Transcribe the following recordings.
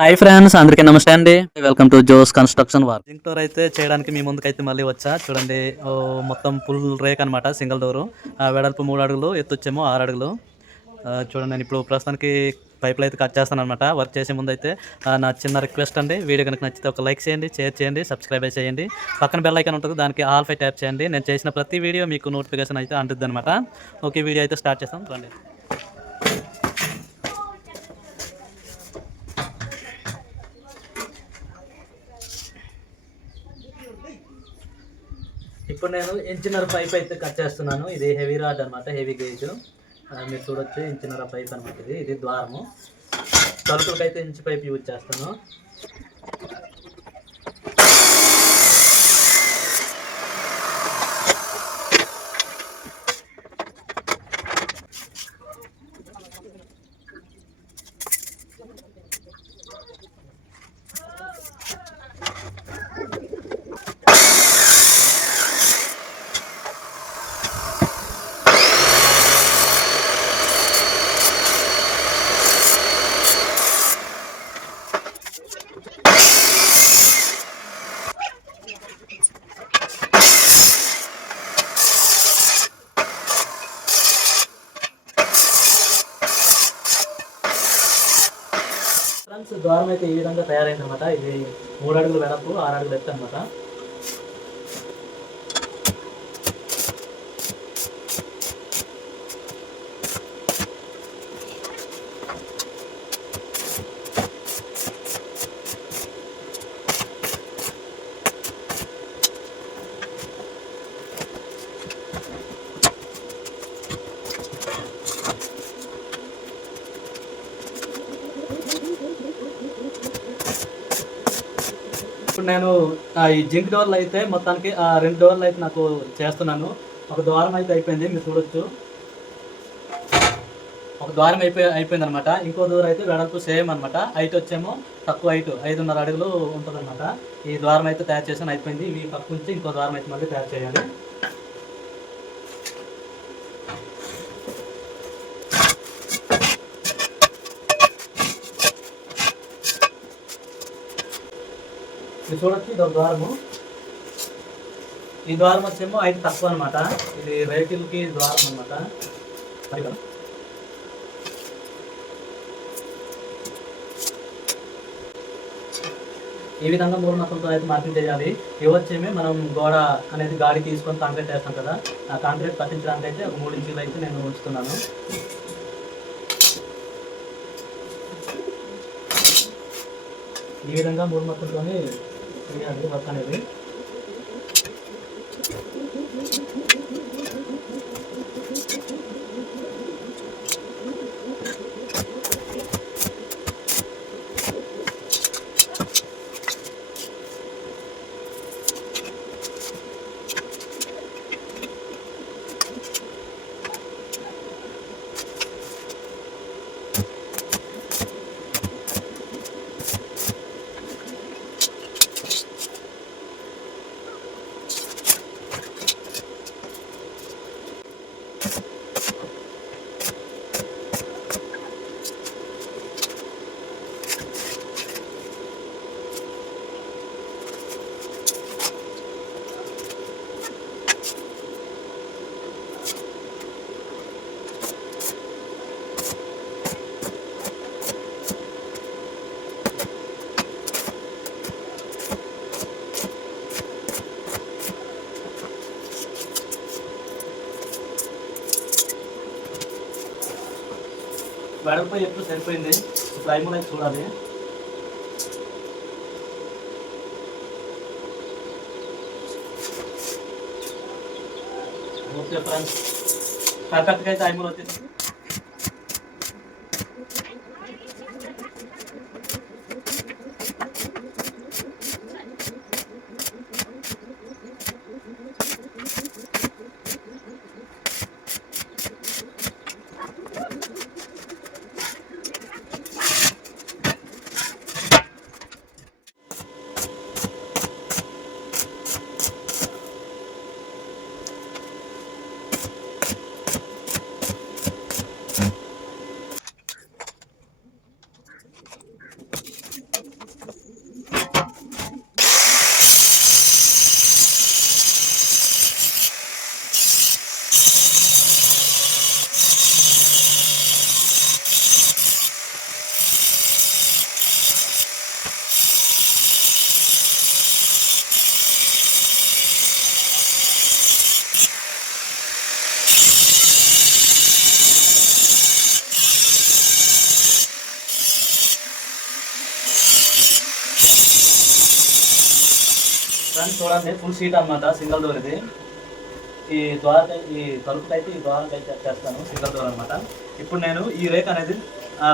Hi friends, అందరికీ నమస్తే అండి. Welcome to Jo's construction work. Zinc door అయితే చేయడానికి మీ ముందుకైతే మళ్ళీ వచ్చా. చూడండి, మొత్తం ఫుల్ రేక్ అనమాట. సింగిల్ డోరు, వెడల్పు 3 అడుగులు, ఎత్తు వచ్చేమో 6 అడుగులు. చూడండి, నేను ఇప్పుడు ప్రస్తుతానికి పైపులు అయితే కట్ చేస్తాను అనమాట. వర్క్ చేసే ముందు అయితే నా చిన్న రిక్వెస్ట్ అండి, వీడియో కనుక నచ్చితే ఒక లైక్ చేయండి, షేర్ చేయండి, సబ్స్క్రైబ్ చేయండి. పక్కన బెల్ ఐకాన్ ఉంటుంది, దానికి ఆల్ పై ట్యాప్ చేయండి. నేను చేసిన ప్రతి వీడియో మీకు నోటిఫికేషన్ అయితే అంటుంది అనమాట. ఓకే, వీడియో అయితే స్టార్ట్ చేస్తాం. రండి. ఇప్పుడు నేను ఇంచినర్ పైప్ అయితే కట్ చేస్తున్నాను. ఇది హెవీ రాడ్ అనమాట, హెవీ గేజ్. మీరు చూడొచ్చు, ఇంచినర పైప్ అనమాట. ఇది ద్వారము. తలుపులకైతే ఇంచు పైప్ యూజ్ చేస్తాను. ఫ్రెండ్స్, ద్వారం అయితే ఈ విధంగా తయారైంది అనమాట. ఇది 3 అడుగులు వెడల్పు, 6 అడుగులు ఎత్తు అనమాట. ఇప్పుడు నేను ఈ జింక్ డోర్లు అయితే మొత్తానికి 2 డోర్లు అయితే నాకు చేస్తున్నాను. ఒక ద్వారం అయితే అయిపోయింది, మీరు చూడొచ్చు. ఒక ద్వారం అయిపోయింది అనమాట. ఇంకో డోర్ అయితే వెడల్పు సేమ్ అనమాట. హైట్ వచ్చేమో తక్కువ హైట్, 5.5 అడుగులు ఉంటుంది అనమాట. ఈ ద్వారం అయితే తయారు చేసాను, అయిపోయింది. ఈ పక్క నుంచి ఇంకో ద్వారం అయితే మళ్ళీ తయారు చేయాలి. ఇది చూడొచ్చు, ఇది ఒక ద్వారము. ఈ ద్వారం వచ్చేమో హైట్ తక్కువ అనమాట. ఇది రేకులకి ద్వారం అనమాట. ఈ విధంగా 3 మొక్కలతో అయితే మార్కింగ్ చేయాలి. ఇవి వచ్చేమి మనం గోడ అనేది గాడి తీసుకొని కాంక్రీట్ వేస్తాం కదా, ఆ కాంక్రీట్ పట్టించడానికి అయితే ఒక 3 ఇంచులు అయితే నేను ఉంచుతున్నాను. ఈ విధంగా 3 మొక్కలతోని చేయాలి వర్క్ అనేది. వెడల్పు ఎప్పుడు సరిపోయింది. ఇప్పుడు ఐమూల అయితే చూడాలి. ఓకే ఫ్రెండ్స్, పర్ఫెక్ట్గా అయితే ఐమూల వచ్చేసి. ఫ్రెండ్స్ చూడండి, ఫుల్ సీట్ అనమాట, సింగిల్ డోర్ ఇది. ఈ ద్వార ఈ తలుపుకైతే ఈ ద్వారాకైతే చేస్తాను, సింగిల్ డోర్ అనమాట. ఇప్పుడు నేను ఈ రేక్ అనేది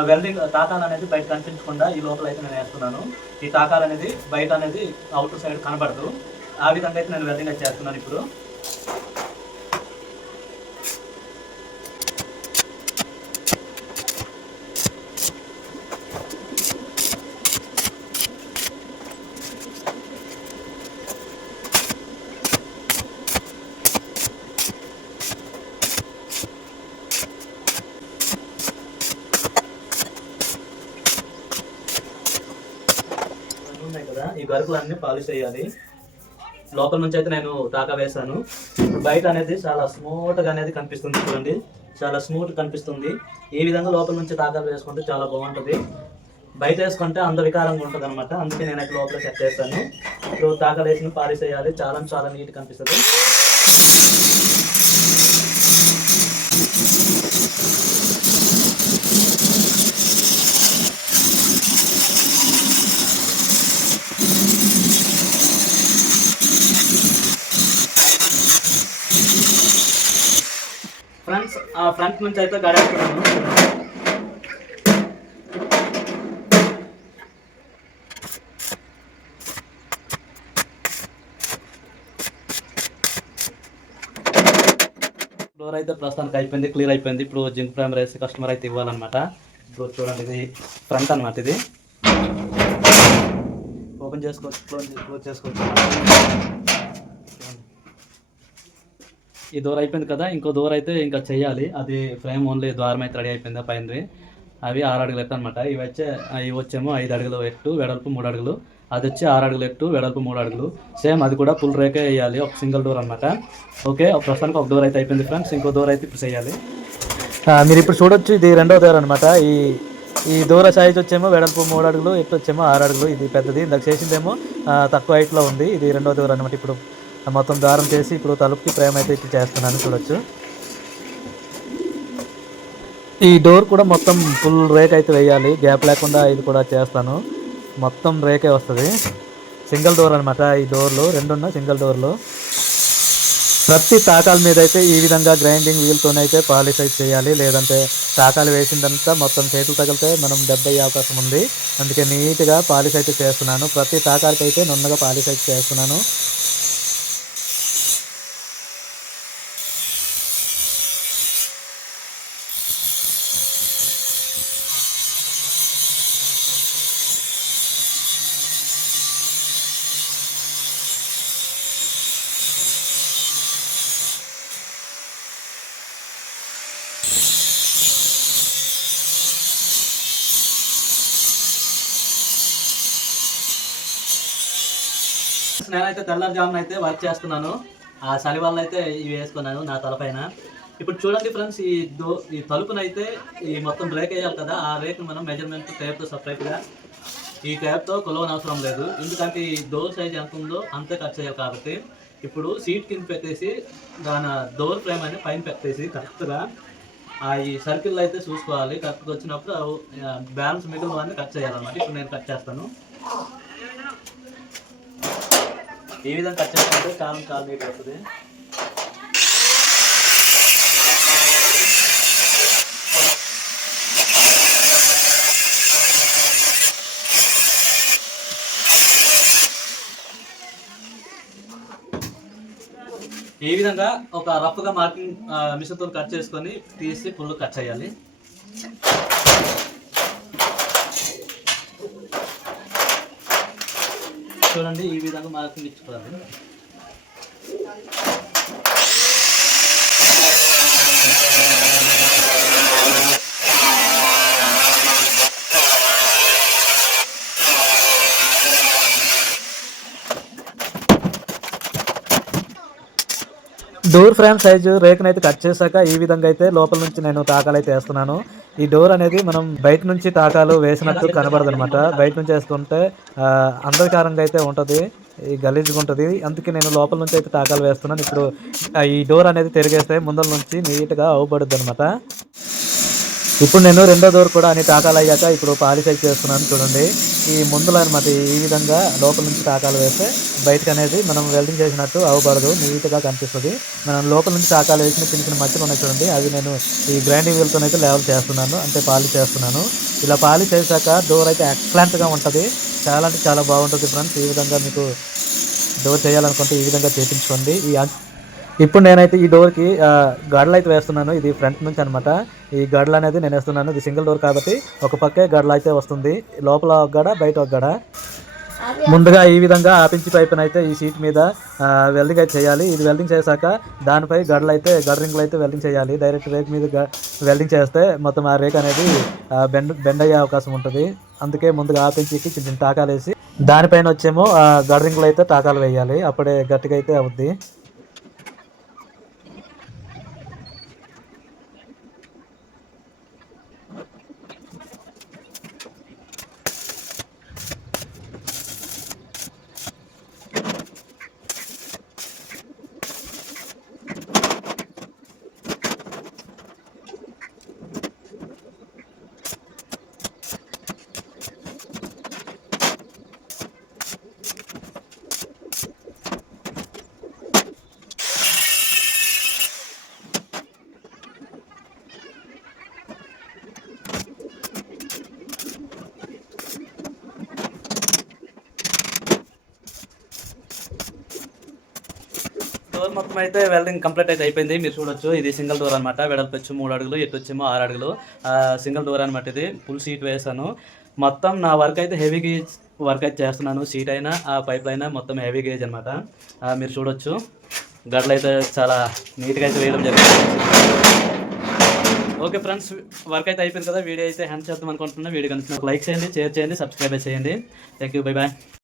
వెల్డింగ్ తాకాలు అనేది బయట కనిపించకుండా ఈ లోపల అయితే నేను వేస్తున్నాను. ఈ తాకాలు అనేది బయట అనేది అవుట్ సైడ్ కనబడదు, ఆ విధంగా అయితే నేను వెల్డింగ్ అయితే చేస్తున్నాను ఇప్పుడు. ఉన్నాయి కదా, ఈ గరుకులన్నీ పాలిష్ చేయాలి. లోపల నుంచి అయితే నేను తాకా వేసాను. బయట అనేది చాలా స్మూత్గా అనేది కనిపిస్తుంది, చూడండి చాలా స్మూత్ కనిపిస్తుంది. ఈ విధంగా లోపల నుంచి తాకాలు వేసుకుంటే చాలా బాగుంటుంది. బయట వేసుకుంటే అందవికారంగా ఉంటుంది అనమాట, అందుకే నేనైతే లోపల సెట్ చేస్తాను. ఇప్పుడు తాకాలు వేసి పాలిష్ చేయాలి, చాలా చాలా నీట్ కనిపిస్తుంది. ఫ్రంట్స్ ఫ్రంట్ నుంచి అయితే గడేస్తున్నాను. డోర్ అయితే ప్రస్తుతానికి అయిపోయింది, క్లియర్ అయిపోయింది. ఇప్పుడు జింక్ ప్రైమ్ రేసి కస్టమర్ అయితే ఇవ్వాలన్నమాట. ఇప్పుడు చూడండి, ఇది ఫ్రంట్ అనమాట, ఇది ఓపెన్ చేసుకోవచ్చు, క్లోజ్ చేసుకోవచ్చు. ఈ డోర్ అయిపోయింది కదా, ఇంకో డోర్ అయితే ఇంకా చేయాలి. అది ఫ్రేమ్ ఓన్లీ ద్వారం అయితే రెడీ అయిపోయింది పైన. అవి 6 అడుగులు ఎత్తు అనమాట. ఇవి వచ్చేమో 5 అడుగులు ఎత్తు, వెడల్పు 3 అడుగులు. అది వచ్చి 6 అడుగులు ఎత్తు, వెడల్పు 3 అడుగులు. సేమ్ అది కూడా ఫుల్ రేకే వేయాలి, ఒక సింగిల్ డోర్ అనమాట. ఓకే, ప్రస్తుతానికి ఒక డోర్ అయితే అయిపోయింది ఫ్రెండ్స్, ఇంకో డోర్ అయితే ఇప్పుడు చేయాలి. మీరు ఇప్పుడు చూడొచ్చు, ఇది రెండో డోర్ అనమాట. ఈ దూర సైజ్ వచ్చేమో వెడల్పు 3 అడుగులు, ఎత్తు వచ్చేమో 6 అడుగులు. ఇది పెద్దది, ఇందాక చేసిందేమో తక్కువ హైట్లో ఉంది. ఇది రెండో డోర్ అనమాట. ఇప్పుడు మొత్తం దారం చేసి ఇప్పుడు తలుపుకి ఫ్రేమ్ అయితే ఇచ్చి చేస్తున్నాను, చూడొచ్చు. ఈ డోర్ కూడా మొత్తం ఫుల్ రేక్ అయితే వేయాలి, గ్యాప్ లేకుండా ఇది కూడా చేస్తాను. మొత్తం రేకే వస్తుంది, సింగిల్ డోర్ అనమాట. ఈ డోర్లు రెండున్న సింగిల్ డోర్లు. ప్రతి తాకాల మీద అయితే ఈ విధంగా గ్రైండింగ్ వీల్తోనైతే పాలిష్ అయితే చేయాలి, లేదంటే తాకాలు వేసిందంతా మొత్తం చేతులు తగిలితే మనం దెబ్బ అయ్యే అవకాశం ఉంది. అందుకే నీట్గా పాలిష్ అయితే చేస్తున్నాను, ప్రతి తాకాలకి అయితే నున్నగా పాలిష్ అయితే చేస్తున్నాను. నేనైతే తెల్లారుజామున అయితే వర్క్ చేస్తున్నాను, ఆ చలి వల్ల అయితే ఇవి వేసుకున్నాను నా తలపైన. ఇప్పుడు చూడండి ఫ్రెండ్స్, ఈ తలుపునైతే ఈ మొత్తం రేక్ వేయాలి కదా, ఆ రేక్ మనం మెజర్మెంట్ టేప్తో సపరేట్గా ఈ టేప్తో కొలవని అవసరం లేదు, ఎందుకంటే ఈ డోర్ సైజ్ ఎంత ఉందో అంతే కట్ చేయాలి. కాబట్టి ఇప్పుడు సీట్ కింద పెట్టేసి దాని డోర్ ఫ్రేమ్ అనేది పైన పెట్టేసి కరెక్ట్గా ఈ సర్కిల్ అయితే చూసుకోవాలి. కరెక్ట్గా వచ్చినప్పుడు బ్యాలెన్స్ మిగిలిన కట్ చేయాలన్నమాట. ఇప్పుడు నేను కట్ చేస్తాను. ఈ విధంగా కట్ చేసుకుంటే చాలా నీట్ వస్తుంది. ఈ విధంగా ఒక రఫ్గా మార్కింగ్ మిషన్తో కట్ చేసుకొని తీసి ఫుల్ కట్ చేయాలి. చూడండి, ఈ విధంగా మార్కింగ్ ఇచ్చుకోవాలి. డోర్ ఫ్రేమ్ సైజు రేకునైతే కట్ చేశాక ఈ విధంగా అయితే లోపల నుంచి నేను తాకాలు అయితే వేస్తున్నాను. ఈ డోర్ అనేది మనం బయట నుంచి తాకాలు వేసినట్టు కనబడదు అనమాట. బయట నుంచి వేసుకుంటే అంధకారంగా అయితే ఉంటుంది, ఈ గలీజ్గా ఉంటుంది. అందుకే నేను లోపల నుంచి అయితే తాకాలు వేస్తున్నాను. ఇప్పుడు ఈ డోర్ అనేది తిరిగేస్తే ముందల నుంచి నీట్గా అవుపడుద్ది అనమాట. ఇప్పుడు నేను రెండో డోర్ కూడా అన్ని టాకాలు అయ్యాక ఇప్పుడు పాలిష్ చేస్తున్నాను చూడండి. ఈ ముందులో అనమాట ఈ విధంగా లోపల నుంచి టాకాలు వేస్తే బయటకు అనేది మనం వెల్డింగ్ చేసినట్టు అవ్వబడదు, నీట్గా కనిపిస్తుంది. మనం లోపల నుంచి టాకాలు వేసిన చిన్న చిన్న మధ్యలో ఉన్నాయి చూడండి, అవి నేను ఈ గ్రైండింగ్ వీల్తోనైతే లెవెల్ చేస్తున్నాను, అంటే పాలిష్ చేస్తున్నాను. ఇలా పాలిష్ చేశాక డోర్ అయితే ఎక్సలెంట్గా ఉంటుంది, చాలా అంటే చాలా బాగుంటుంది ఫ్రెండ్స్. ఈ విధంగా మీకు డోర్ చేయాలనుకుంటే ఈ విధంగా చేయించుకోండి. ఇప్పుడు నేనైతే ఈ డోర్కి గడలు అయితే వేస్తున్నాను. ఇది ఫ్రంట్ నుంచి అనమాట. ఈ గడలు అనేది నేను వేస్తున్నాను. ఇది సింగిల్ డోర్ కాబట్టి ఒక పక్కే గడలు అయితే వస్తుంది, లోపల ఒక గడ బయట ఒక గడ. ముందుగా ఈ విధంగా ఆపించి పైపుని అయితే ఈ షీట్ మీద వెల్డింగ్ అయితే చేయాలి. ఇది వెల్డింగ్ చేశాక దానిపై గడరింగ్లు అయితే వెల్డింగ్ చేయాలి. డైరెక్ట్ రేక్ మీద వెల్డింగ్ చేస్తే మొత్తం ఆ రేక్ అనేది బెండ్ అయ్యే అవకాశం ఉంటుంది. అందుకే ముందుగా ఆపించికి చిన్న చిన్న టాకాలు వేసి దానిపైన వచ్చేమో గడరింగ్లు అయితే టాకాలు వేయాలి, అప్పుడే గట్టిగా అయితే అవుద్ది. డోర్ మొత్తం అయితే వెల్డింగ్ కంప్లీట్ అయితే అయిపోయింది. మీరు చూడొచ్చు, ఇది సింగిల్ డోర్ అనమాట. వెడల్పు వచ్చి 3 అడుగులు, ఎటు వచ్చేమో 6 అడుగులు. సింగిల్ డోర్ అనమాట. ఇది ఫుల్ సీట్ వేసాను. మొత్తం నా వర్క్ అయితే హెవీ గేజ్ వర్క్ అయితే చేస్తున్నాను. సీట్ అయినా ఆ పైప్ అయినా మొత్తం హెవీ గేజ్ అనమాట. మీరు చూడొచ్చు, గడ్డలు అయితే చాలా నీట్గా అయితే వేయడం జరిగింది. ఓకే ఫ్రెండ్స్, వర్క్ అయితే అయిపోయింది కదా. వీడియో అయితే హ్యాండ్ చేద్దాం అనుకుంటున్నా. వీడియో కనుక లైక్ చేయండి, షేర్ చేయండి, సబ్స్క్రైబ్ చేయండి. Thank you, bye bye.